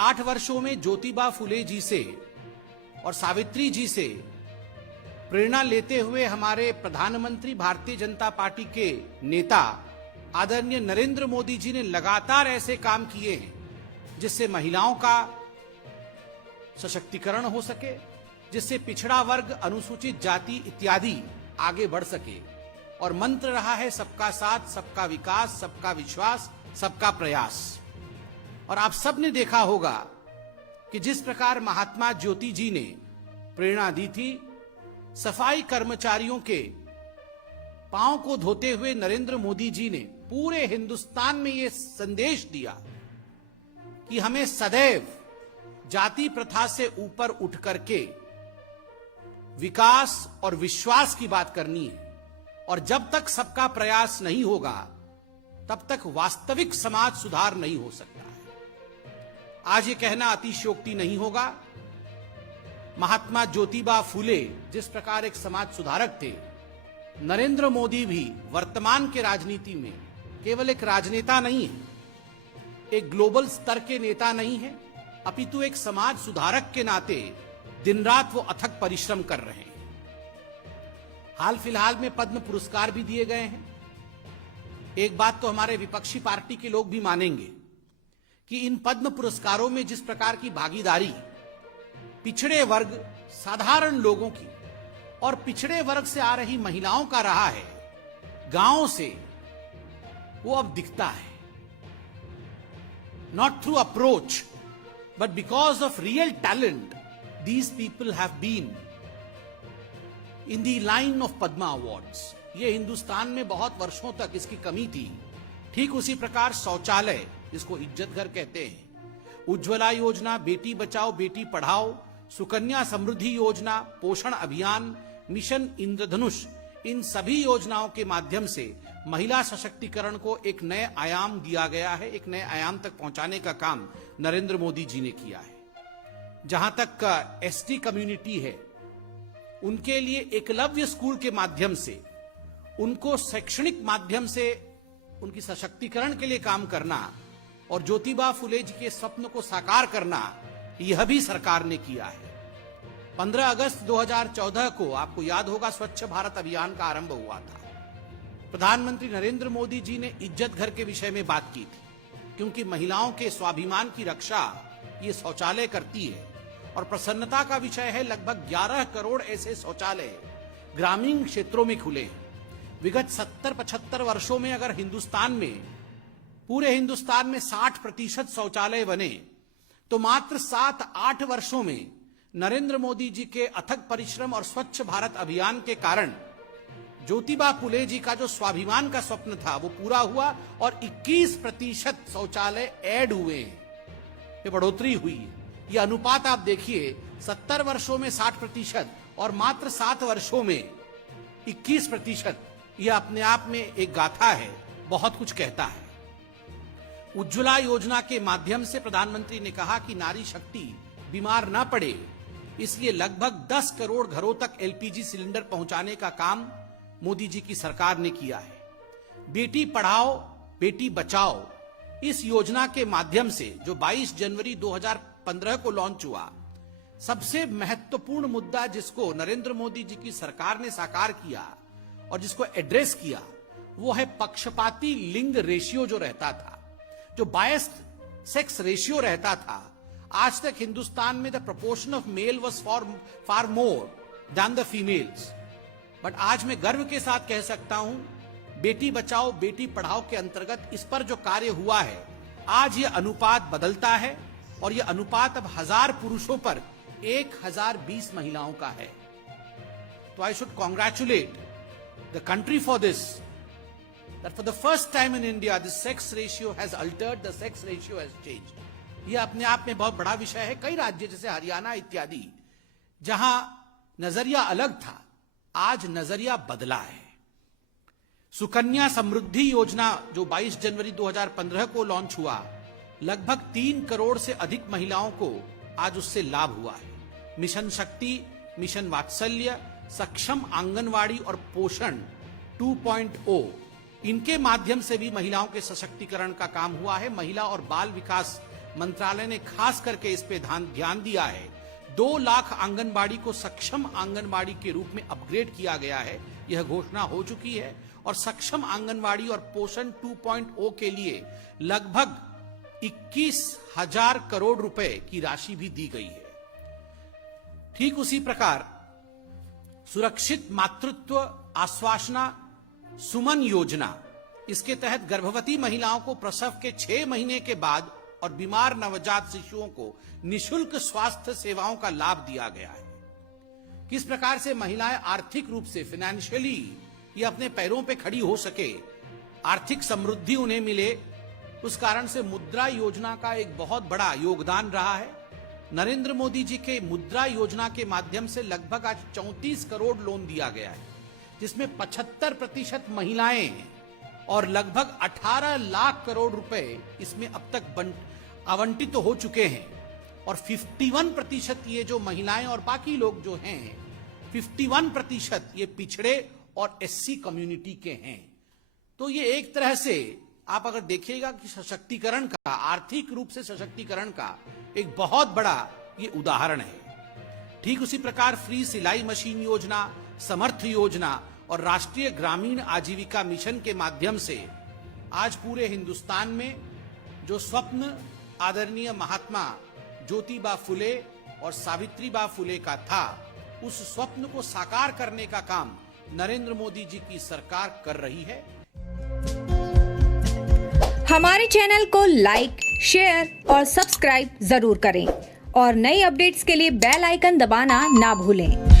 8 वर्षों में ज्योतिबा फुले जी से और सावित्री जी से प्रेरणा लेते हुए हमारे प्रधानमंत्री भारतीय जनता पार्टी के नेता आदरणीय नरेंद्र मोदी जी ने लगातार ऐसे काम किए हैं जिससे महिलाओं का सशक्तिकरण हो सके, जिससे पिछड़ा वर्ग, अनुसूचित जाति इत्यादि आगे बढ़ सके। और मंत्र रहा है सबका साथ, सबका विकास, सबका विश्वास, सबका प्रयास। और आप सब ने देखा होगा कि जिस प्रकार महात्मा ज्योति जी ने प्रेरणा दी थी, सफाई कर्मचारियों के पांव को धोते हुए नरेंद्र मोदी जी ने पूरे हिंदुस्तान में यह संदेश दिया कि हमें सदैव जाति प्रथा से ऊपर उठ करके विकास और विश्वास की बात करनी है। और जब तक सबका प्रयास नहीं होगा तब तक वास्तविक समाज सुधार नहीं हो सकता है। आज ये कहना अतिशयोक्ति नहीं होगा। महात्मा ज्योतिबा फुले जिस प्रकार एक समाज सुधारक थे, नरेंद्र मोदी भी वर्तमान के राजनीति में केवल एक राजनेता नहीं है, एक ग्लोबल स्तर के नेता नहीं है, अपितु एक समाज सुधारक के नाते दिन रात वो अथक परिश्रम कर रहे हैं। हाल फिलहाल में पद्म पुरस्कार भी दिए गए हैं। एक बात तो हमारे विपक्षी पार्टी के लोग भी मानेंगे कि इन पद्म पुरस्कारों में जिस प्रकार की भागीदारी पिछड़े वर्ग, साधारण लोगों की और पिछड़े वर्ग से आ रही महिलाओं का रहा है, गांवों से, वो अब दिखता है। Not through approach but because of real talent, these people have been in the line of Padma Awards। ये हिंदुस्तान में बहुत वर्षों तक इसकी कमी थी। ठीक उसी प्रकार शौचालय, जिसको इज्जत घर कहते हैं, उज्ज्वला योजना, बेटी बचाओ बेटी पढ़ाओ, सुकन्या समृद्धि योजना, पोषण अभियान, मिशन इंद्रधनुष, इन सभी योजनाओं के माध्यम से महिला सशक्तिकरण को एक नए आयाम दिया गया है। एक नए आयाम तक पहुंचाने का काम नरेंद्र मोदी जी ने किया है। जहां तक एसटी कम्युनिटी है, उनके लिए एकलव्य स्कूल के माध्यम से, उनको शैक्षणिक माध्यम से उनकी सशक्तिकरण के लिए काम करना और ज्योतिबा फुले जी के स्वप्न को साकार करना, यह भी सरकार ने किया है। 15 अगस्त 2014 को आपको याद होगा स्वच्छ भारत अभियान का आरंभ हुआ था। प्रधानमंत्री नरेंद्र मोदी जी ने इज्जत घर के विषय में बात की थी, क्योंकि महिलाओं के स्वाभिमान की रक्षा ये शौचालय करती है। और प्रसन्नता का विषय है, लगभग 11 करोड़ ऐसे शौचालय ग्रामीण क्षेत्रों में खुले हैं। विगत 70-75 वर्षों में अगर हिंदुस्तान में, पूरे हिंदुस्तान में 60% शौचालय बने, तो मात्र 7-8 वर्षों में नरेंद्र मोदी जी के अथक परिश्रम और स्वच्छ भारत अभियान के कारण ज्योतिबा फुले जी का जो स्वाभिमान का स्वप्न था वो पूरा हुआ और 21% शौचालय ऐड हुए हैं। ये बढ़ोतरी हुई है। ये अनुपात आप देखिए, 70 वर्षों में 60% और मात्र 7 वर्षों में 21%। यह अपने आप में एक गाथा है, बहुत कुछ कहता है। उज्ज्वला योजना के माध्यम से प्रधानमंत्री ने कहा कि नारी शक्ति बीमार ना पड़े, इसलिए लगभग 10 करोड़ घरों तक एलपीजी सिलेंडर पहुंचाने का काम मोदी जी की सरकार ने किया है। बेटी पढ़ाओ बेटी बचाओ, इस योजना के माध्यम से जो 22 जनवरी 2015 को लॉन्च हुआ, सबसे महत्वपूर्ण मुद्दा जिसको नरेंद्र मोदी जी की सरकार ने साकार किया और जिसको एड्रेस किया, वो है पक्षपाती लिंग रेशियो जो रहता था, जो बायस्ड सेक्स रेशियो रहता था। आज तक हिंदुस्तान में the proportion of male was far more than the females. But आज मैं गर्व के साथ कह सकता हूं, बेटी बचाओ बेटी पढ़ाओ के अंतर्गत इस पर जो कार्य हुआ है, आज ये अनुपात बदलता है और ये अनुपात अब 1000 पुरुषों पर 1020 महिलाओं का है। तो I should congratulate the country for this, that for the first time in India the sex ratio has Altered, the sex ratio has changed. ये अपने आप में बहुत बड़ा विषय है। कई राज्य जैसे हरियाणा इत्यादि, जहां नजरिया अलग था, आज नजरिया बदला है। सुकन्या समृद्धि योजना जो 22 जनवरी 2015 को लॉन्च हुआ, लगभग 3 करोड़ से अधिक महिलाओं को आज उससे लाभ हुआ है। मिशन शक्ति, मिशन वात्सल्य, सक्षम आंगनवाड़ी और पोषण 2.0, इनके माध्यम से भी महिलाओं के सशक्तिकरण का काम हुआ है। महिला और बाल विकास मंत्रालय ने खास करके इस पे ध्यान दिया है। 2 लाख आंगनबाड़ी को सक्षम आंगनबाड़ी के रूप में अपग्रेड किया गया है, यह घोषणा हो चुकी है। और सक्षम आंगनबाड़ी और पोषण 2.0 के लिए लगभग 21,000 करोड़ रुपए की राशि भी दी गई है। ठीक उसी प्रकार सुरक्षित मातृत्व आश्वासना सुमन योजना, इसके तहत गर्भवती महिलाओं को प्रसव के 6 महीने के बाद और बीमार नवजात शिशुओं को निशुल्क स्वास्थ्य सेवाओं का लाभ दिया गया है। किस प्रकार से महिलाएं आर्थिक रूप से फाइनेंशियली ये अपने पैरों पे खड़ी हो सके, आर्थिक समृद्धि उन्हें मिले, उस कारण से मुद्रा योजना का एक बहुत बड़ा योगदान रहा है। नरेंद्र मोदी जी के मुद्रा योजना के माध्यम से लगभग आज 34 करोड़ लोन दिया गया है, जिसमें 75% महिलाएं और लगभग 18 लाख करोड़ रुपए इसमें अब तक आवंटित हो चुके हैं। और 51% ये जो महिलाएं और बाकी लोग जो हैं, 51% ये पिछड़े और एससी कम्युनिटी के हैं। तो ये एक तरह से आप अगर देखिएगा कि सशक्तिकरण का, आर्थिक रूप से सशक्तिकरण का एक बहुत बड़ा ये उदाहरण है। ठीक उसी प्रकार फ्री सिलाई मशीन योजना, समर्थ योजना और राष्ट्रीय ग्रामीण आजीविका मिशन के माध्यम से आज पूरे हिंदुस्तान में जो स्वप्न आदरणीय महात्मा ज्योतिबा फुले और सावित्रीबा फुले का था, उस स्वप्न को साकार करने का काम नरेंद्र मोदी जी की सरकार कर रही है। हमारे चैनल को लाइक, शेयर और सब्सक्राइब जरूर करें और नई अपडेट्स के लिए बेल आइकन दबाना ना भूलें।